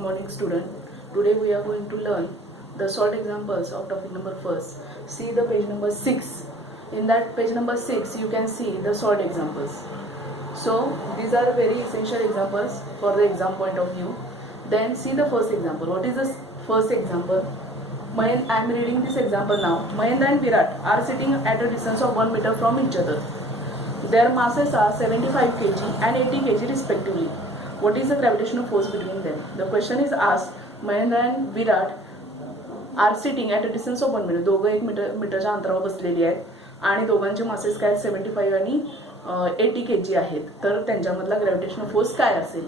morning student. Today we are going to learn the short examples of topic number first. See the page number 6. In that page number 6 you can see the short examples. So these are very essential examples for the exam point of view. Then see the first example. What is the first example? I am reading this example now. Mahendra and Virat are sitting at a distance of 1 meter from each other. Their masses are 75 kg and 80 kg respectively. What is the gravitational force between them? The question is asked. Mahendra and Virat are sitting at a distance of 1 meter. दोघं 1 मीटरच्या अंतरावर बसलेली आहेत आणि दोघांचे masses काय 75 आणि 80 kg आहेत. तर त्यांच्यामधला ग्रॅव्हिटेशनल फोर्स काय असेल?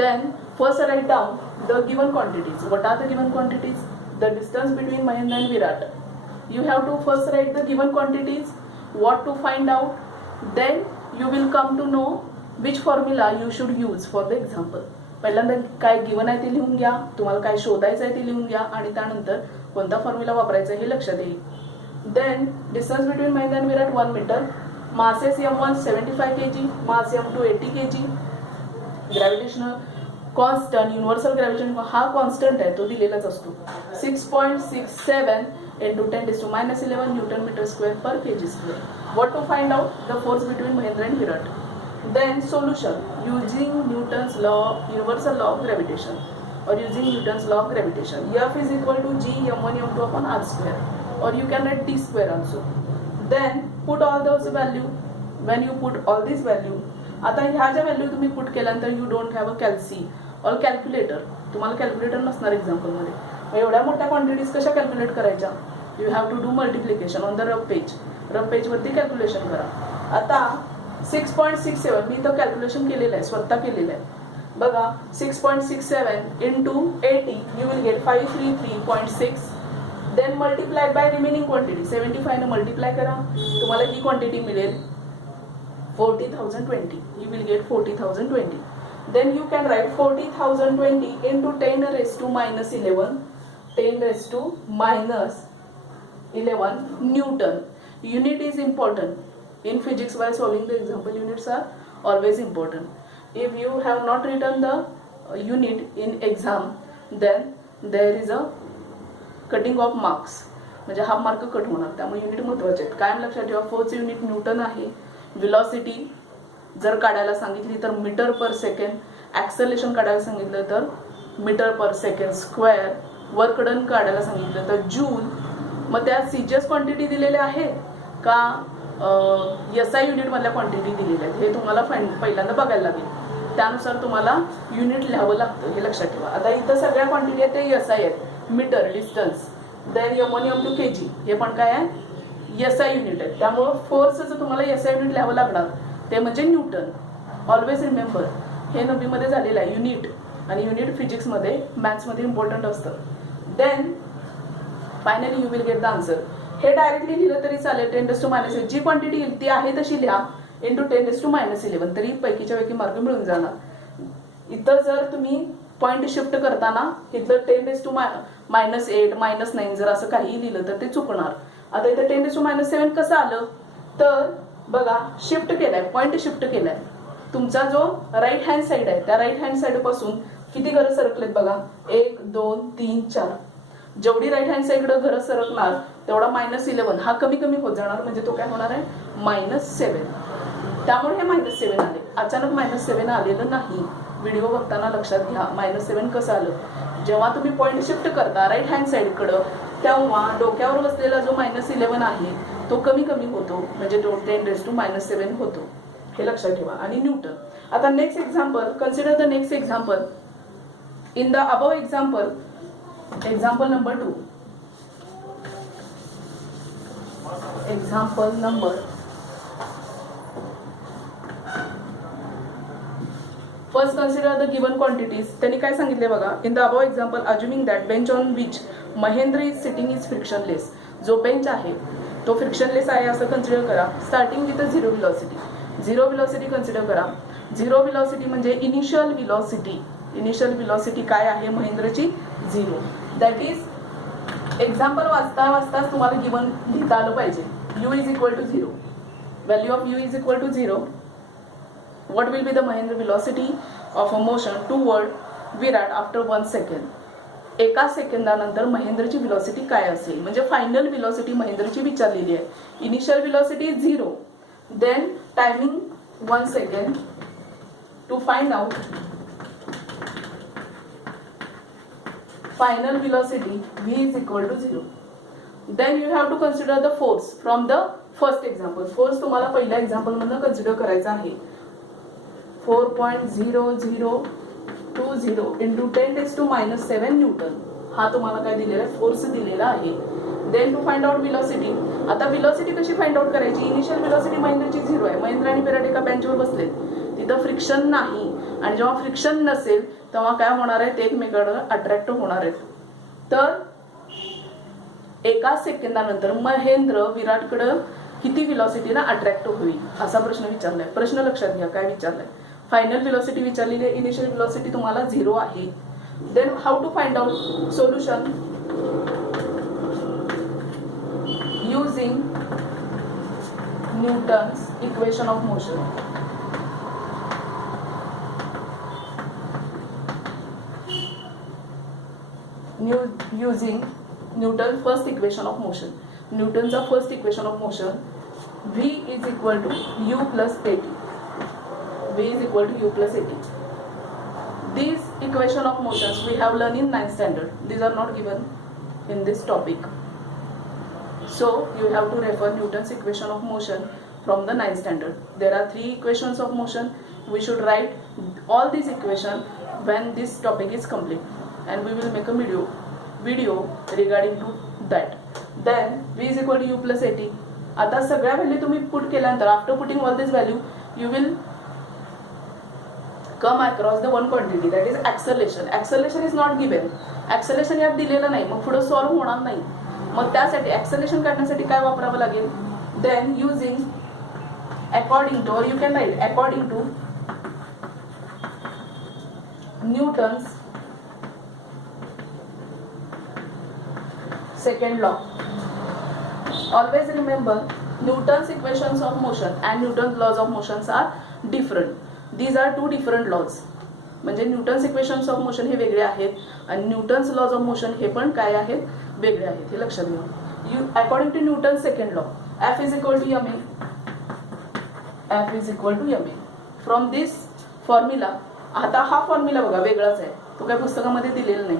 Then first write down the given quantities. What are the given quantities? The distance between Mahendra and Virat. You have to first write the given quantities, what to find out. Then you will come to know which formula you should use for the example. पहिल्यांदा काय given आहे ते लिहून घ्या, तुम्हाला काय शोधायचं आहे ते लिहून घ्या आणि त्यानंतर कोणता फॉर्म्युला वापरायचा हे लक्षात येईल. Then distance between Mahendra and Virat 1 meter. Masses M1 75 kg, mass M2 80 kg. Gravitational constant universal gravitation हा कॉन्स्टंट आहे तो दिलेलाच असतो 6.67 into 10⁻11 newton metre square per kg square. What to find out? The force between Mahendra and Virat. Then solution using Newton's law, universal law of gravitation or using Newton's law of gravitation. F is equal to G m1 m2 upon r square or you can write d square also. Then put all those value. When you put all these value, आता ह्या ज्या value तुम्ही put केल्यानंतर you don't have a कॅल्सी और calculator. तुम्हाला calculator नसणार एक्झाम्पलमध्ये. एवढ्या मोठ्या क्वांटिटीज कशा कॅल्क्युलेट करायच्या? You have to do multiplication on the rough page. Rough पेजवरती कॅल्क्युलेशन करा. आता 6.67 मी तर कॅल्क्युलेशन केलेलं आहे, स्वतः केलेलं आहे. बघा 6.67 into 80 you will get 533.6. Then multiply by remaining quantity 75 ने मल्टिप्लाय करा, तुम्हाला ही क्वांटिटी मिळेल 40,020. You will get 40,020. Then you can write 40,020 into 10 raised to minus 11. 10 raised to minus 11 Newton. Unit is important. In physics, while solving the example, units are always important. If you have not written the unit in exam, then there is a cutting of marks. म्हणजे half mark cut होणार. त्यामुळे unit महत्त्वाचे आहेत. कायम लक्षात ठेवा force unit Newton आहे. Velocity जर काढायला सांगितली तर मीटर पर सेकंड, ॲक्सेलरेशन काढायला सांगितलं तर metre per second square, work done काढायला सांगितलं तर जूल. मग त्या सीजीएस क्वांटिटी दिलेल्या आहेत का एसआय युनिटमधल्या क्वांटिटी दिलेल्या आहेत हे तुम्हाला पहिल्यांदा बघायला लागेल. त्यानुसार तुम्हाला युनिट लिहावं लागतं हे लक्षात ठेवा. आता इथं सगळ्या क्वांटिटी आहेत ते एसआय आहेत. Metre distance, then m1 m2 kg हे पण काय आहे एसआय युनिट आहे. त्यामुळं फोर्सचं तुम्हाला एसआय युनिट लिहावं लागणार ते म्हणजे न्यूटन. ऑलवेज रिमेंबर हे नववीमध्ये झालेलं आहे युनिट, आणि युनिट फिजिक्समध्ये मॅथ्समध्ये इम्पॉर्टंट असतं. Then finally you will get the answer. हे डायरेक्टली लिहिलं तरी चालेल 10⁻⁻⁸ जी क्वांटिटी येईल ती आहे तशी लिहा इंटू 10⁻⁻11 तरी पैकीच्या पैकी मार्क मिळून जाणार. इथं जर तुम्ही पॉईंट शिफ्ट करताना इथलं 10⁻⁻8 -9 जर असं काही लिहिलं तर ते चुकणार. आता इथे 10⁻⁻7 कसं आलं तर बघा शिफ्ट केलाय, पॉईंट शिफ्ट केलाय. तुमचा जो राईट हँड साईड आहे त्या राईट हँड साईड पासून किती घरं सरकलेत बघा 1 2 3 4. जेवढी राईट हँड साईडकडे घरं सरकणार तेवढा -11 हा कमी कमी होत जाणार, म्हणजे तो काय होणार आहे -7. त्यामुळे हे -7 आले. अचानक -7 आलेलं नाही. व्हिडिओ बघताना लक्षात घ्या -7 कसं आलं. जेव्हा तुम्ही पॉईंट शिफ्ट करता राईट हँड साईडकडं तेव्हा डोक्यावर बसलेला जो -11 आहे तो कमी कमी होतो, म्हणजे तो 10⁻⁻7 होतो. हे लक्षात ठेवा. आणि न्यूटन. आता next example, consider the next example. In the above example, example number 2. Example number first consider the given quantities. त्यांनी काय सांगितले बघा. In the above example assuming that bench on which Mahendra is sitting is frictionless. जो bench आहे तो frictionless आहे असं consider करा. Starting with a zero velocity. Zero velocity consider करा. झिरो व्हेलॉसिटी म्हणजे इनिशियल व्हेलॉसिटी. इनिशियल व्हेलॉसिटी काय आहे महेंद्रची 0. दॅट इज एक्झाम्पल वाचता वाचताच तुम्हाला गिवन लिहिता आलं पाहिजे. u is equal to 0. Value of u is equal to 0. What will be the Mahendra velocity of a motion toward Virat after 1 second. एका सेकंदानंतर महेंद्रची व्हेलॉसिटी काय असेल, म्हणजे फायनल व्हेलॉसिटी महेंद्रची विचारलेली आहे. Initial velocity 0, then timing 1 second. To find out final velocity v is equal to 0. Then you have to consider the force from the first example. Force तुम्हाला पहिल्या एक्झाम्पल मधून कन्सिडर करायचा आहे. 4.0020 into 10⁻⁻7 न्यूटन हा तुम्हाला काय दिलेला आहे, फोर्स दिलेला आहे. Then to find out velocity. आता व्हेलॉसिटी कशी फाइंड आउट करायची, इनिशियल व्हेलॉसिटी महेंद्रची 0 आहे. महेंद्र आणि विराट एका बेंचवर बसलेत, तिथं फ्रिक्शन नाही, आणि जेव्हा फ्रिक्शन नसेल तेव्हा काय होणार आहे, ते एकमेकांना अट्रॅक्ट होणार आहेत. तर एका सेकंदानंतर महेंद्र विराटकडे किती व्हेलॉसिटीला अट्रॅक्ट होईल असा प्रश्न विचारलाय. प्रश्न लक्षात घ्या काय विचारलाय. फायनल व्हेलॉसिटी विचारलेली आहे, इनिशियल व्हेलॉसिटी तुम्हाला 0 आहे. Then how to find out solution using Newton's equation of motion. Using Newton's first equation of motion. Newton's first equation of motion, v is equal to u plus at. V is equal to u plus at. These equation of motions we have learned in 9th standard. These are not given in this topic. So you have to refer Newton's equation of motion from the 9th standard. There are 3 equations of motion. We should write all these equations when this topic is complete. And we will make a video regarding to that. Then v is equal to u plus at. आता सगळ्या value तुम्ही put केल्यानंतर after putting all this value you will come across the one quantity, that is acceleration. Acceleration is not given, acceleration यात दिलेलं नाही, मग पुढे solve होणार नाही. मग त्यासाठी ऍक्सलेशन काढण्यासाठी काय वापरावं लागेल. Then using according to, or you can write according to Newton's second law. Always remember Newton's equations of motion and Newton's laws of motions are different. These are two different laws. म्हणजे Newton's equations of motion हे वेगळे आहेत आणि Newton's lodge of motion हे पण काय आहेत, वेगळे आहेत. हे लक्षात घ्या. You according to Newton second law, F is equal to ma. F is equal to ma. From this formula, आता हा फॉर्म्युला बघा वेगळाच आहे, तो काय पुस्तकामध्ये दिलेला नाही,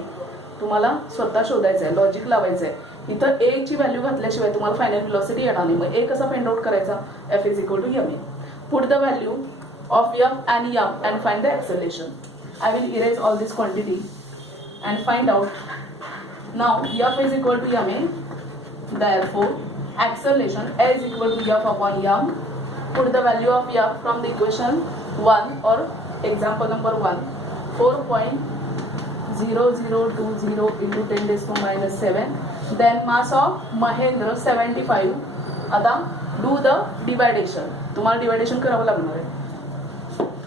तुम्हाला स्वतः शोधायचं आहे, लॉजिक लावायचं आहे. इथं ए ची व्हॅल्यू घातल्याशिवाय तुम्हाला फायनल व्हेलॉसिटी येणार नाही. मग ए कसा फाइंड आउट करायचा, F is equal to ma. Put the value of F and m and find the acceleration. I will erase all this quantity and find out. Now F is equal to ma. Therefore acceleration is equal to F upon m. Put the value of F from the equation 1 or example number 1. 4.0020 into 10⁻⁷. Then mass of Mahendra 75. आता do the dividation. तुम्हाला deviation करावं लागणार आहे,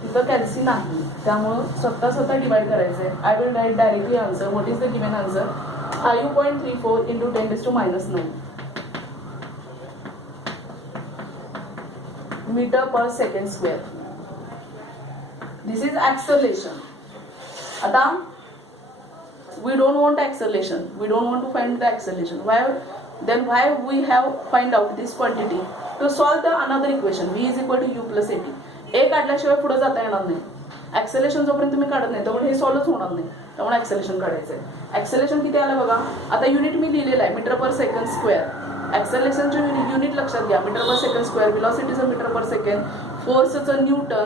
तिथं कॅल्सी नाही, त्यामुळं स्वतः divide करायचं आहे. I will write directly answer. What is the given answer, 5.34 into 10⁻⁹ metre per second square. This is acceleration. आता we don't want acceleration, we don't want to find the acceleration. Why we have find out this quantity to solve the another equation, v is equal to u plus at. ए काढल्याशिवाय पुढे जाता येणार नाही. ऍक्सेलेरेशन जोपर्यंत तुम्ही काढत नाही तोपर्यंत हे सॉल्व्हच होणार नाही, त्यामुळे ऍक्सेलेरेशन काढायचं आहे. ऍक्सेलेरेशन किती आलं बघा, आता युनिट मी लिहिलेलं आहे metre per second square. ऍक्सेलेरेशनचे unit लक्षात घ्या, metre per second square, व्हेलॉसिटीचं metre per second, फोर्सचं Newton,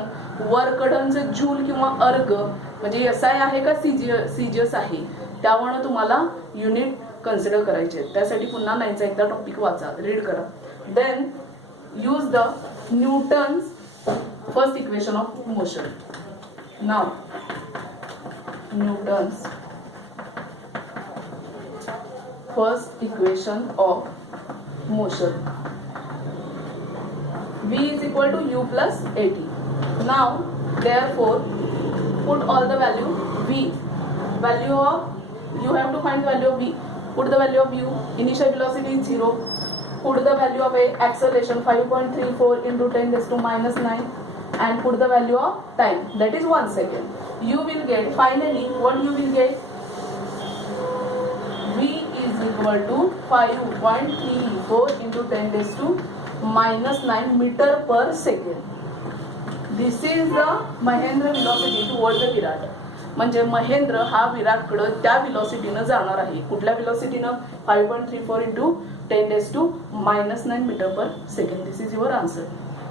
work डनचं joule किंवा अर्ग, म्हणजे SI आहे का सीजीएस आहे, त्यामुळे तुम्हाला युनिट कन्सिडर करायचे. त्यासाठी पुन्हा 9चा एकदा टॉपिक वाचा, रीड करा. Then use the Newton's first equation of मोशन. Now Newton's first equation of motion, v is equal to u plus at. Now therefore put all the value v, value of, you have to find the value of v. Put the value of u, initial velocity is 0. Put the value of a acceleration 5.34 into 10⁻⁹. and put the value of time, that is 1 second. You will get, finally what you will get, v is equal to 5.34 into 10 raised to -9 meter per second. This is the Mahendra velocity towards the Virat. म्हणजे महेंद्र हा विराटकडे त्या व्हेलॉसिटीनं जाणार आहे. कुठल्या व्हेलॉसिटीनं? 5.34 into 10 raised to -9 meter per second. This is your answer.